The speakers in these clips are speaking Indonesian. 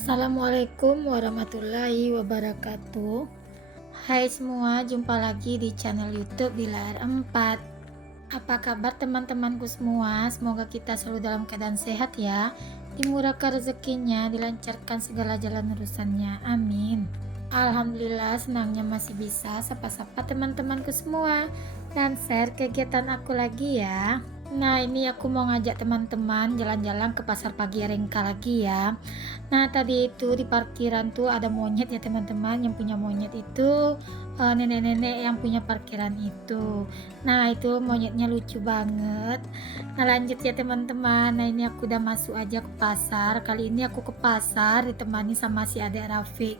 Assalamualaikum warahmatullahi wabarakatuh. Hai semua, jumpa lagi di channel YouTube Bilar 4. Apa kabar teman-temanku semua? Semoga kita selalu dalam keadaan sehat ya. Dimurahkan rezekinya, dilancarkan segala jalan urusannya. Amin. Alhamdulillah, senangnya masih bisa sapa-sapa teman-temanku semua dan share kegiatan aku lagi ya. Nah, ini aku mau ngajak teman-teman jalan-jalan ke pasar pagi Arengka lagi ya. Nah, tadi itu di parkiran tuh ada monyet ya teman-teman, yang punya monyet itu nenek-nenek yang punya parkiran itu. Nah, itu monyetnya lucu banget. Nah, lanjut ya teman-teman. Nah, ini aku udah masuk aja ke pasar. Kali ini aku ke pasar ditemani sama si adik Rafiq.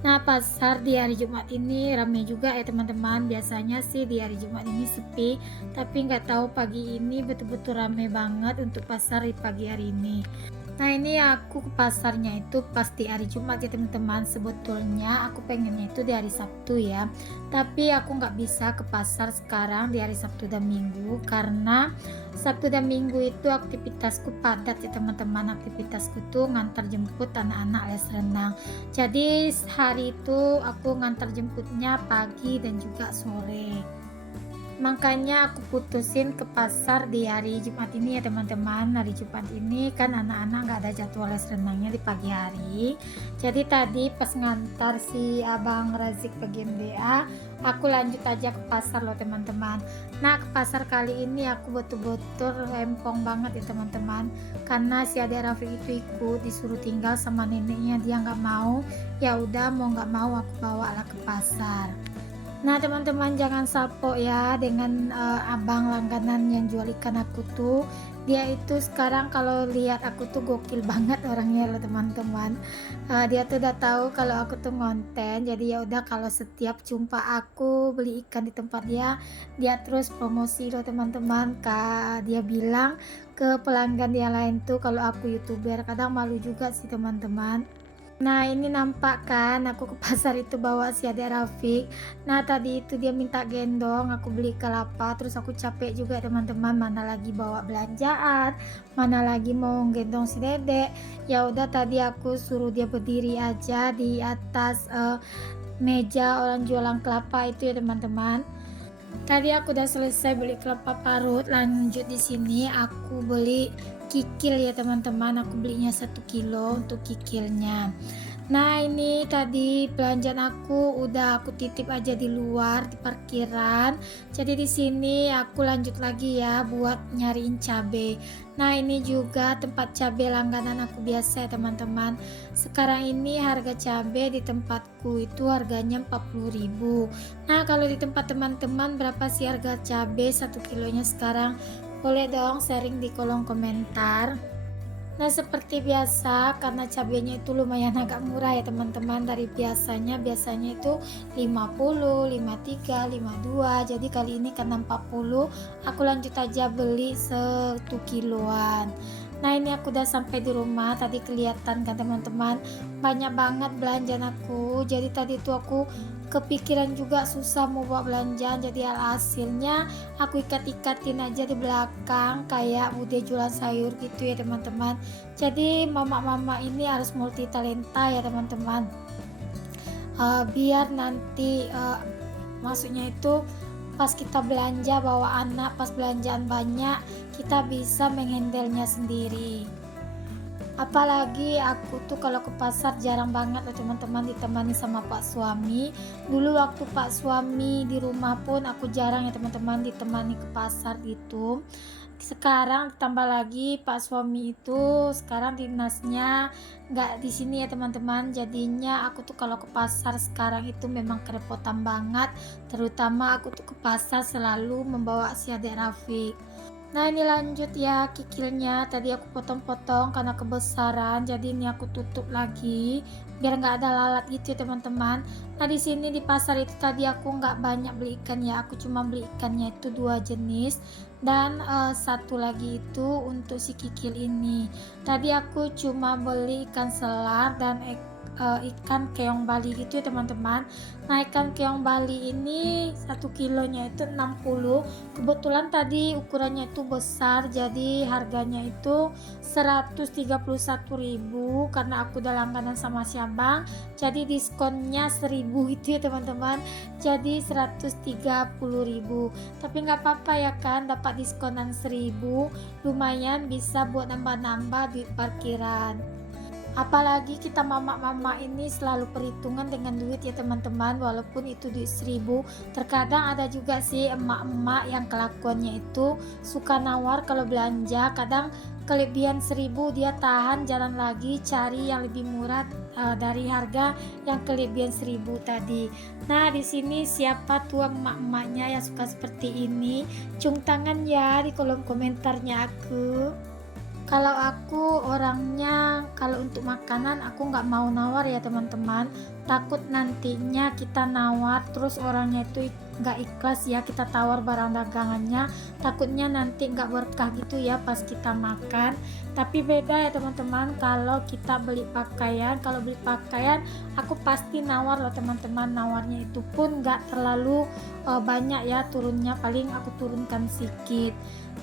Nah, pasar di hari Jumat ini ramai juga ya teman-teman. Biasanya sih di hari Jumat ini sepi, tapi nggak tahu pagi ini betul-betul ramai banget untuk pasar di pagi hari ini. Nah, ini aku ke pasarnya itu pasti hari Jumat ya teman-teman. Sebetulnya aku pengennya itu di hari Sabtu ya, tapi aku nggak bisa ke pasar sekarang di hari Sabtu dan Minggu karena Sabtu dan Minggu itu aktivitasku padat ya teman-teman. Aktivitasku tuh ngantar jemput anak-anak les renang. Jadi hari itu aku ngantar jemputnya pagi dan juga sore. Makanya aku putusin ke pasar di hari Jumat ini ya teman-teman. Hari Jumat ini kan anak-anak nggak ada jadwal les renangnya di pagi hari. Jadi tadi pas ngantar si Abang Razik pergi MBA, aku lanjut aja ke pasar loh teman-teman. Nah, ke pasar kali ini aku betul-betul rempong banget ya teman-teman. Karena si adik Rafiq itu ikut disuruh tinggal sama neneknya, dia nggak mau. Ya udah mau nggak mau aku bawa lah ke pasar. Nah, teman-teman jangan salpo ya dengan abang langganan yang jual ikan aku tuh. Dia itu sekarang kalau lihat aku tuh gokil banget orangnya loh teman-teman. Dia tuh udah tahu kalau aku tuh ngonten. Jadi ya udah kalau setiap jumpa aku beli ikan di tempat dia, dia terus promosi loh teman-teman. Kak, dia bilang ke pelanggan yang lain tuh kalau aku YouTuber. Kadang malu juga sih teman-teman. Nah, ini nampak kan aku ke pasar itu bawa si adik Rafiq. Nah, tadi itu dia minta gendong, aku beli kelapa, terus aku capek juga teman-teman, mana lagi bawa belanjaan, mana lagi mau gendong si dedek. Ya udah tadi aku suruh dia berdiri aja di atas meja orang jualan kelapa itu ya teman-teman. Tadi aku udah selesai beli kelapa parut, lanjut di sini aku beli kikil ya teman-teman. Aku belinya 1 kilo untuk kikilnya. Nah, ini tadi belanjaan aku udah aku titip aja di luar di parkiran. Jadi di sini aku lanjut lagi ya buat nyariin cabe. Nah, ini juga tempat cabe langganan aku biasa ya teman-teman. Sekarang ini harga cabe di tempatku itu harganya 40.000. Nah, kalau di tempat teman-teman berapa sih harga cabe 1 kilonya sekarang? Boleh dong sharing di kolom komentar. Nah, seperti biasa karena cabenya itu lumayan agak murah ya teman-teman, dari biasanya itu 50, 53, 52. Jadi kali ini karena 40, aku lanjut aja beli 1 kiloan. Nah, ini aku udah sampai di rumah. Tadi kelihatan kan teman-teman, banyak banget belanjaan aku. Jadi tadi itu aku kepikiran juga susah mau bawa belanjaan. Jadi hasilnya aku ikat-ikatin aja di belakang kayak bude jualan sayur gitu ya teman-teman. Jadi mama-mama ini harus multi talenta ya teman-teman. Biar nanti maksudnya itu pas kita belanja bawa anak, pas belanjaan banyak, kita bisa menghandlenya sendiri. Apalagi aku tuh kalau ke pasar jarang banget loh teman-teman ditemani sama pak suami. Dulu waktu pak suami di rumah pun aku jarang ya teman-teman ditemani ke pasar gitu. Sekarang ditambah lagi pak suami itu sekarang dinasnya nggak di sini ya teman-teman. Jadinya aku tuh kalau ke pasar sekarang itu memang kerepotan banget. Terutama aku tuh ke pasar selalu membawa si adik Rafiq. Nah, ini lanjut ya kikilnya. Tadi aku potong-potong karena kebesaran, jadi ini aku tutup lagi biar nggak ada lalat gitu ya teman-teman. Nah, di sini di pasar itu tadi aku nggak banyak beli ikan ya, aku cuma beli ikannya itu 2 jenis dan satu lagi itu untuk si kikil ini. Tadi aku cuma beli ikan selar dan ikan keong Bali gitu ya teman-teman. Nah, ikan keong Bali ini 1 kilonya itu 60. Kebetulan tadi ukurannya itu besar, jadi harganya itu 131.000 karena aku udah langganan sama si abang. Jadi diskonnya 1000 itu ya teman-teman. Jadi 130.000. Tapi nggak apa-apa ya kan, dapat diskonan 1000, lumayan bisa buat nambah-nambah duit parkiran. Apalagi kita mama-mama ini selalu perhitungan dengan duit ya teman-teman, walaupun itu duit 1000. Terkadang ada juga sih emak-emak yang kelakuannya itu suka nawar kalau belanja, kadang kelebihan 1000 dia tahan jalan lagi cari yang lebih murah dari harga yang kelebihan 1000 tadi. Nah, di sini siapa tuh emak-emaknya yang suka seperti ini? Cung tangan ya di kolom komentarnya aku. Kalau aku orangnya, kalau untuk makanan aku nggak mau nawar ya teman-teman, takut nantinya kita nawar terus orangnya itu nggak ikhlas ya, kita tawar barang dagangannya, takutnya nanti nggak berkah gitu ya pas kita makan. Tapi beda ya teman-teman, kalau kita beli pakaian, kalau beli pakaian aku pasti nawar loh teman-teman. Nawarnya itu pun nggak terlalu banyak ya turunnya, paling aku turunkan sedikit.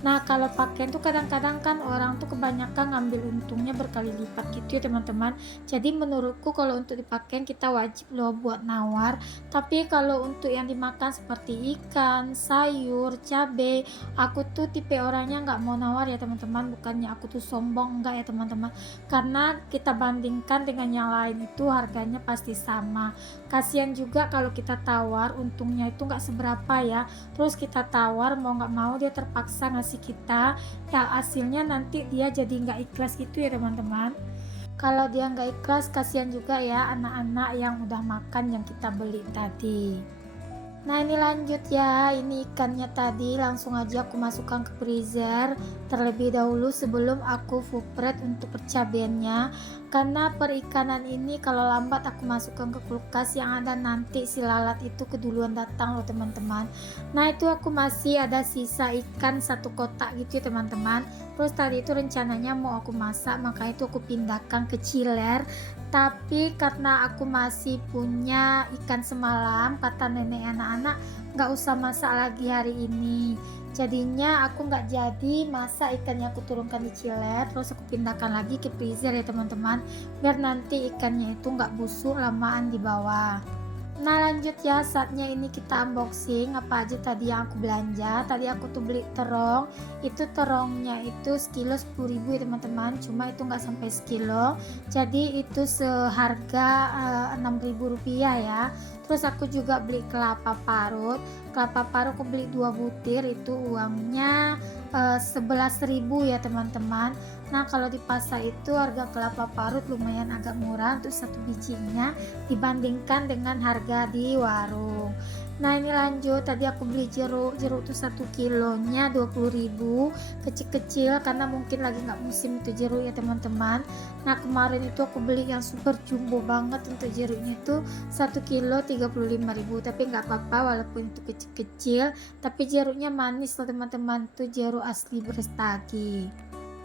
Nah, kalau pakaian tuh kadang-kadang kan orang tuh kebanyakan ngambil untungnya berkali lipat gitu ya teman-teman. Jadi menurutku kalau untuk dipakaian kita wajib loh buat nawar. Tapi kalau untuk yang dimakan seperti ikan, sayur, cabai, aku tuh tipe orangnya nggak mau nawar ya teman-teman. Bukannya aku tuh sombong, enggak ya teman-teman. Karena kita bandingkan dengan yang lain itu harganya pasti sama. Kasihan juga kalau kita tawar, untungnya itu nggak seberapa ya. Terus kita tawar mau nggak mau dia terpaksa ngasih kita, ya hasilnya nanti dia jadi nggak ikhlas gitu ya teman-teman. Kalau dia nggak ikhlas, kasihan juga ya anak-anak yang udah makan yang kita beli tadi. Nah, ini lanjut ya, ini ikannya tadi langsung aja aku masukkan ke freezer terlebih dahulu sebelum aku fupret untuk percabeannya, karena perikanan ini kalau lambat aku masukkan ke kulkas yang ada nanti si lalat itu keduluan datang loh teman-teman. Nah, itu aku masih ada sisa ikan 1 kotak gitu ya teman-teman. Terus tadi itu rencananya mau aku masak, maka itu aku pindahkan ke chiller. Tapi karena aku masih punya ikan semalam, kata nenek anak-anak nggak usah masak lagi hari ini. Jadinya aku nggak jadi masak ikannya, aku turunkan di chiller, terus aku pindahkan lagi ke freezer ya teman-teman, biar nanti ikannya itu nggak busuk lamaan di bawah. Nah, lanjut ya, saatnya ini kita unboxing apa aja tadi yang aku belanja. Tadi aku tuh beli terong, itu terongnya itu sekilo 10.000 ya teman-teman, cuma itu nggak sampai sekilo, jadi itu seharga 6.000 rupiah ya. Terus aku juga beli kelapa parut aku beli 2 butir, itu uangnya 11.000 ya teman-teman. Nah, kalau di pasar itu harga kelapa parut lumayan agak murah untuk satu bijinya dibandingkan dengan harga di warung. Nah, ini lanjut, tadi aku beli jeruk tuh 1 kilonya 20.000, kecil-kecil karena mungkin lagi nggak musim itu jeruk ya teman-teman. Nah, kemarin itu aku beli yang super jumbo banget untuk jeruknya itu 1 kilo 35.000, tapi nggak apa-apa walaupun itu kecil-kecil, tapi jeruknya manis loh teman-teman, tuh jeruk asli Brastagi.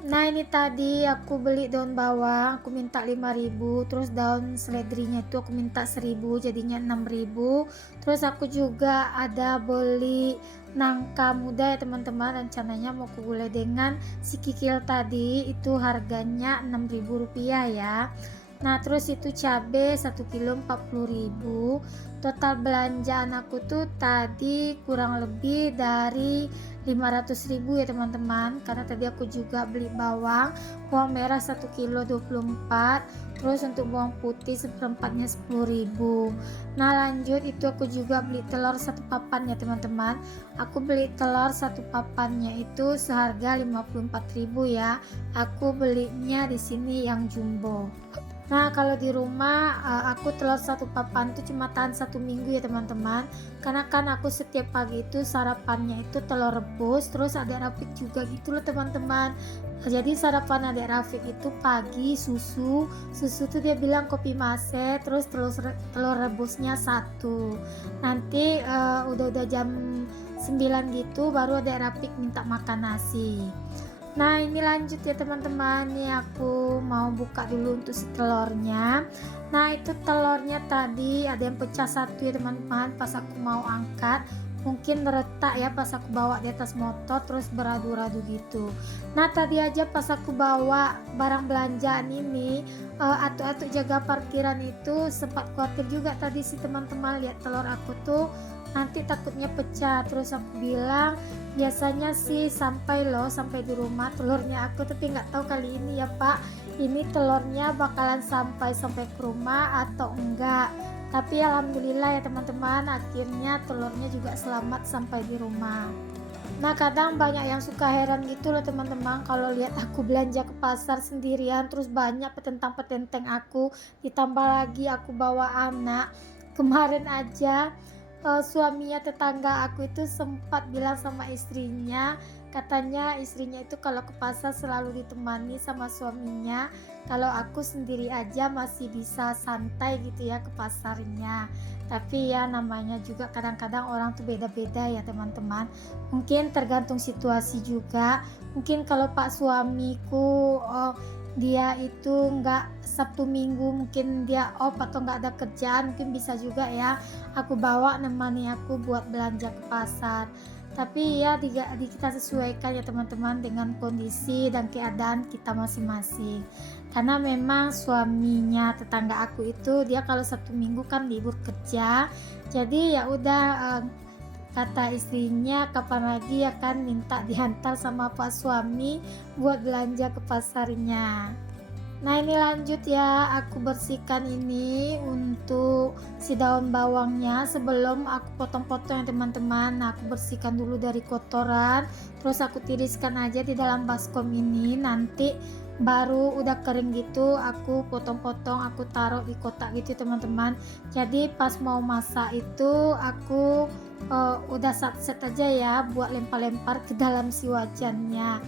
Nah, ini tadi aku beli daun bawang, aku minta 5.000, terus daun seledrinya itu aku minta 1.000, jadinya 6.000. Terus aku juga ada beli nangka muda ya teman-teman, rencananya mau aku gulai dengan si kikil tadi, itu harganya 6.000 rupiah ya. Nah, terus itu cabai 1 kilo 40.000. Total belanjaan aku tuh tadi kurang lebih dari 500.000 ya teman-teman, karena tadi aku juga beli bawang merah 1 kilo 24, terus untuk bawang putih seperempatnya 10.000. Nah, lanjut itu aku juga beli telur 1 papan ya teman-teman. Aku beli telur 1 papannya itu seharga 54.000 ya. Aku belinya di sini yang jumbo. Nah, kalau di rumah aku telur 1 papan itu cuma tahan 1 minggu ya teman-teman, karena kan aku setiap pagi itu sarapannya itu telur rebus, terus ada Rafiq juga gitu loh teman-teman. Jadi sarapan adik Rafiq itu pagi susu tuh dia bilang kopi mase, terus telur rebusnya 1. Nanti udah jam 9 gitu baru adik Rafiq minta makan nasi. Nah ini lanjut ya teman-teman, nih aku mau buka dulu untuk si telurnya. Nah itu telurnya tadi ada yang pecah satu ya teman-teman, pas aku mau angkat mungkin retak ya pas aku bawa di atas motor terus beradu-radu gitu. Nah tadi aja pas aku bawa barang belanjaan ini, atuk-atuk jaga parkiran itu sempat khawatir juga tadi si teman-teman lihat telur aku tuh nanti takutnya pecah. Terus aku bilang biasanya sih sampai loh sampai di rumah telurnya aku, tapi nggak tahu kali ini ya Pak, ini telurnya bakalan sampai ke rumah atau enggak. Tapi alhamdulillah ya teman-teman, akhirnya telurnya juga selamat sampai di rumah. Nah kadang banyak yang suka heran gitu loh teman-teman, kalau lihat aku belanja ke pasar sendirian terus banyak petentang-petenteng aku, ditambah lagi aku bawa anak. Kemarin aja suaminya tetangga aku itu sempat bilang sama istrinya, katanya istrinya itu kalau ke pasar selalu ditemani sama suaminya, kalau aku sendiri aja masih bisa santai gitu ya ke pasarnya. Tapi ya namanya juga kadang-kadang orang tuh beda-beda ya teman-teman, mungkin tergantung situasi juga. Mungkin kalau pak suamiku dia itu nggak Sabtu Minggu, mungkin dia off atau nggak ada kerjaan, mungkin bisa juga ya aku bawa nemani aku buat belanja ke pasar. Tapi ya kita sesuaikan ya teman-teman dengan kondisi dan keadaan kita masing-masing, karena memang suaminya tetangga aku itu dia kalau Sabtu Minggu kan libur kerja, jadi ya udah, kata istrinya kapan lagi akan minta diantar sama pak suami buat belanja ke pasarnya. Nah ini lanjut ya, aku bersihkan ini untuk si daun bawangnya sebelum aku potong-potong ya teman-teman. Nah, aku bersihkan dulu dari kotoran, terus aku tiriskan aja di dalam baskom ini. Nanti baru udah kering gitu aku potong-potong, aku taruh di kotak gitu teman-teman. Jadi pas mau masak itu aku udah set aja ya buat lempar-lempar ke dalam si wajannya.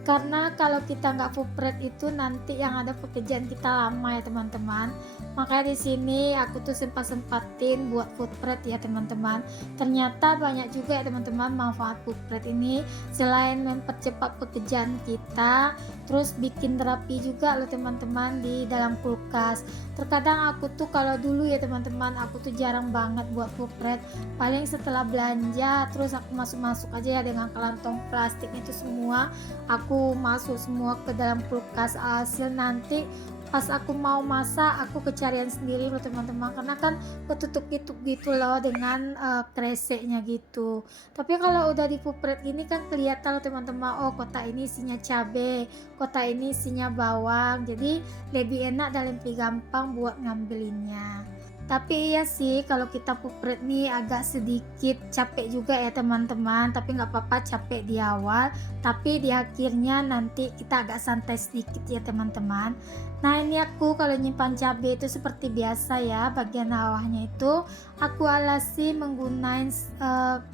Karena kalau kita nggak foodprep itu nanti yang ada pekerjaan kita lama ya teman-teman. Makanya di sini aku tuh sempat-sempatin buat foodprep ya teman-teman. Ternyata banyak juga ya teman-teman manfaat foodprep ini, selain mempercepat pekerjaan kita, terus bikin terapi juga loh teman-teman di dalam kulkas. Terkadang aku tuh kalau dulu ya teman-teman, aku tuh jarang banget buat foodprep. Paling setelah belanja terus aku masuk-masuk aja ya dengan kantong plastik itu semua, aku masuk semua ke dalam kulkas. Hasil nanti pas aku mau masak aku kecarian sendiri loh teman-teman, karena kan ketutup gitu loh dengan kreseknya gitu. Tapi kalau udah di pupret gini kan kelihatan loh teman-teman, oh kotak ini isinya cabe, kotak ini isinya bawang, jadi lebih enak dan lebih gampang buat ngambilinnya. Tapi iya sih kalau kita pupret nih agak sedikit capek juga ya teman-teman, tapi nggak apa-apa capek di awal, tapi di akhirnya nanti kita agak santai sedikit ya teman-teman. Nah ini aku kalau nyimpan cabai itu seperti biasa ya, bagian bawahnya itu aku alasi menggunakan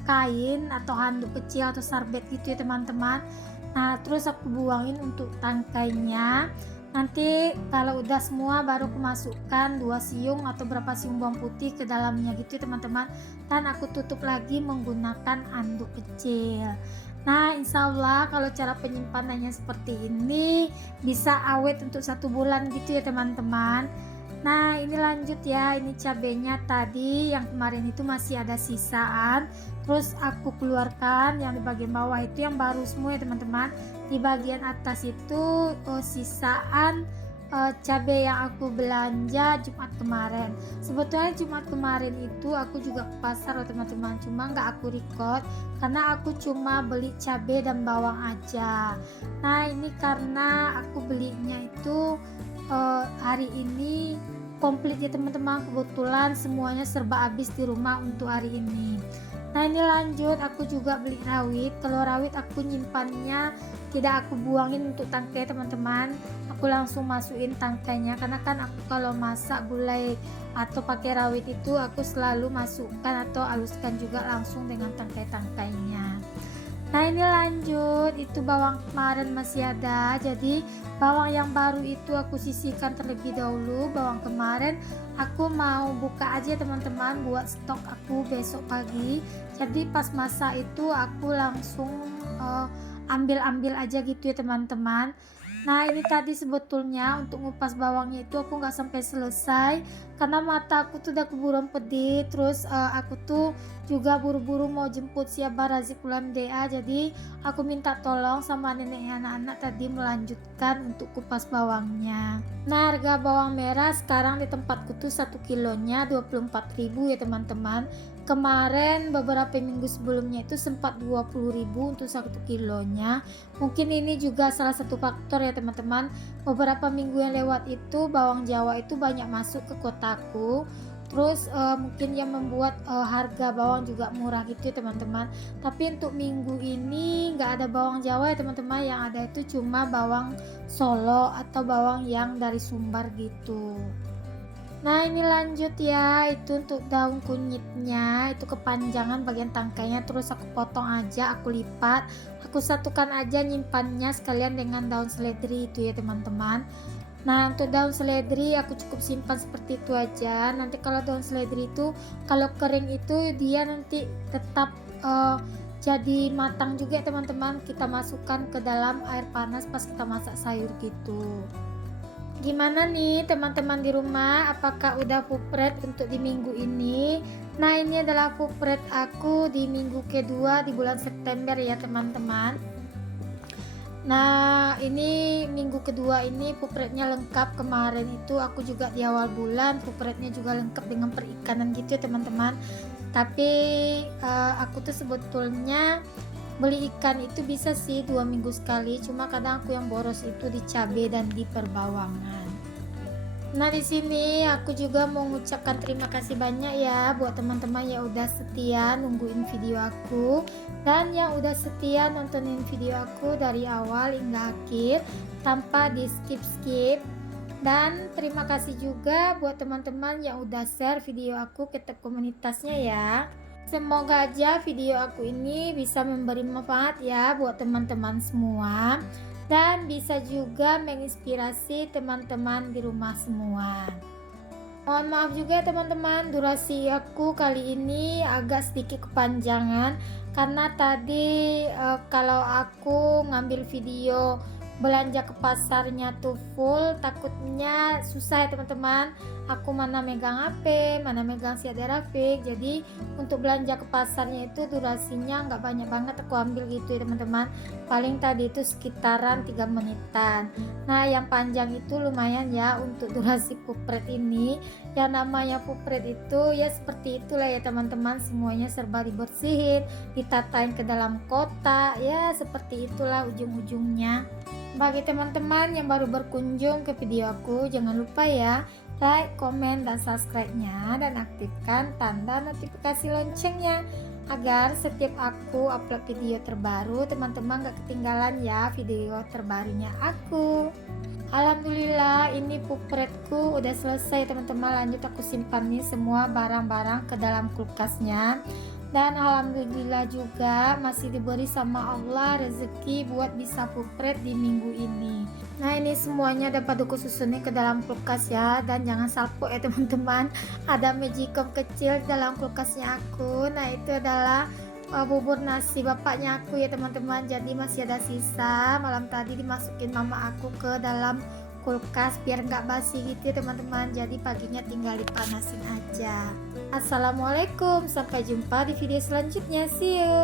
kain atau handuk kecil atau sarbet gitu ya teman-teman. Nah terus aku buangin untuk tangkainya. Nanti kalau udah semua baru aku masukkan 2 siung atau berapa siung bawang putih ke dalamnya gitu ya teman-teman, dan aku tutup lagi menggunakan handuk kecil. Nah insya Allah kalau cara penyimpanannya seperti ini bisa awet untuk 1 bulan gitu ya teman-teman. Nah ini lanjut ya, ini cabenya tadi yang kemarin itu masih ada sisaan, terus aku keluarkan yang di bagian bawah itu yang baru semua ya teman-teman. Di bagian atas itu sisaan cabai yang aku belanja Jumat kemarin. Sebetulnya Jumat kemarin itu aku juga ke pasar loh teman-teman, cuma nggak aku record karena aku cuma beli cabai dan bawang aja. Nah ini karena aku belinya itu hari ini komplit ya teman-teman, kebetulan semuanya serba habis di rumah untuk hari ini. Nah ini lanjut aku juga beli rawit. Kalau rawit aku nyimpannya tidak aku buangin untuk tangkai teman-teman, aku langsung masukin tangkainya, karena kan aku kalau masak gulai atau pakai rawit itu aku selalu masukkan atau haluskan juga langsung dengan tangkai-tangkainya. Nah ini lanjut, itu bawang kemarin masih ada, jadi bawang yang baru itu aku sisihkan terlebih dahulu. Bawang kemarin aku mau buka aja teman-teman buat stok aku besok pagi, jadi pas masak itu aku langsung ambil-ambil aja gitu ya teman-teman. Nah ini tadi sebetulnya untuk ngupas bawangnya itu aku nggak sampai selesai karena mata aku tuh udah keburuan pedih. Terus aku tuh juga buru-buru mau jemput si Abah Razik pulang DA, jadi aku minta tolong sama neneknya anak-anak tadi melanjutkan untuk kupas bawangnya. Nah harga bawang merah sekarang di tempatku tuh 1 kilonya 24.000 ya teman-teman. Kemarin beberapa minggu sebelumnya itu sempat 20.000 untuk 1 kilonya. Mungkin ini juga salah satu faktor ya teman-teman. Beberapa minggu yang lewat itu bawang Jawa itu banyak masuk ke kotaku. Terus mungkin yang membuat harga bawang juga murah gitu ya teman-teman. Tapi untuk minggu ini nggak ada bawang Jawa ya teman-teman. Yang ada itu cuma bawang Solo atau bawang yang dari Sumbar gitu. Nah ini lanjut ya, itu untuk daun kunyitnya itu kepanjangan bagian tangkainya, terus aku potong aja, aku lipat, aku satukan aja nyimpannya sekalian dengan daun seledri itu ya teman-teman. Nah untuk daun seledri aku cukup simpan seperti itu aja. Nanti kalau daun seledri itu kalau kering itu dia nanti tetap jadi matang juga ya teman-teman, kita masukkan ke dalam air panas pas kita masak sayur gitu. Gimana nih teman-teman di rumah, apakah udah pupret untuk di minggu ini? Nah ini adalah pupret aku di minggu kedua di bulan September ya teman-teman. Nah ini minggu kedua ini pupretnya lengkap. Kemarin itu aku juga di awal bulan pupretnya juga lengkap dengan perikanan gitu ya teman-teman. Tapi aku tuh sebetulnya beli ikan itu bisa sih 2 minggu sekali, cuma kadang aku yang boros itu di cabai dan di perbawangan. Nah di sini aku juga mau mengucapkan terima kasih banyak ya buat teman-teman yang udah setia nungguin video aku dan yang udah setia nontonin video aku dari awal hingga akhir tanpa di skip-skip. Dan terima kasih juga buat teman-teman yang udah share video aku ke komunitasnya ya. Semoga aja video aku ini bisa memberi manfaat ya buat teman-teman semua dan bisa juga menginspirasi teman-teman di rumah semua. Mohon maaf juga ya teman-teman, durasi aku kali ini agak sedikit kepanjangan karena tadi kalau aku ngambil video belanja ke pasarnya tuh full, takutnya susah ya teman-teman. Aku mana megang HP, mana megang si Ade Rafiq, jadi untuk belanja ke pasarnya itu durasinya nggak banyak banget aku ambil gitu ya teman-teman. Paling tadi itu sekitaran 3 menitan. Nah yang panjang itu lumayan ya untuk durasi pupret ini. Yang namanya pupret itu ya seperti itulah ya teman-teman, semuanya serba dibersihin, ditatain ke dalam kotak, ya seperti itulah ujung-ujungnya. Bagi teman-teman yang baru berkunjung ke video aku, jangan lupa ya like, komen, dan subscribe-nya dan aktifkan tanda notifikasi loncengnya agar setiap aku upload video terbaru teman-teman gak ketinggalan ya video terbarunya aku. Alhamdulillah ini pupretku udah selesai teman-teman. Lanjut aku simpan nih semua barang-barang ke dalam kulkasnya. Dan alhamdulillah juga masih diberi sama Allah rezeki buat bisa pupret di minggu ini. Nah ini semuanya dapat aku susunin ke dalam kulkas ya. Dan jangan salpo ya teman-teman, ada magicom kecil dalam kulkasnya aku. Nah itu adalah bubur nasi bapaknya aku ya teman-teman. Jadi masih ada sisa, malam tadi dimasukin mama aku ke dalam kulkas biar nggak basi gitu ya teman-teman. Jadi paginya tinggal dipanasin aja. Assalamualaikum, sampai jumpa di video selanjutnya, see you.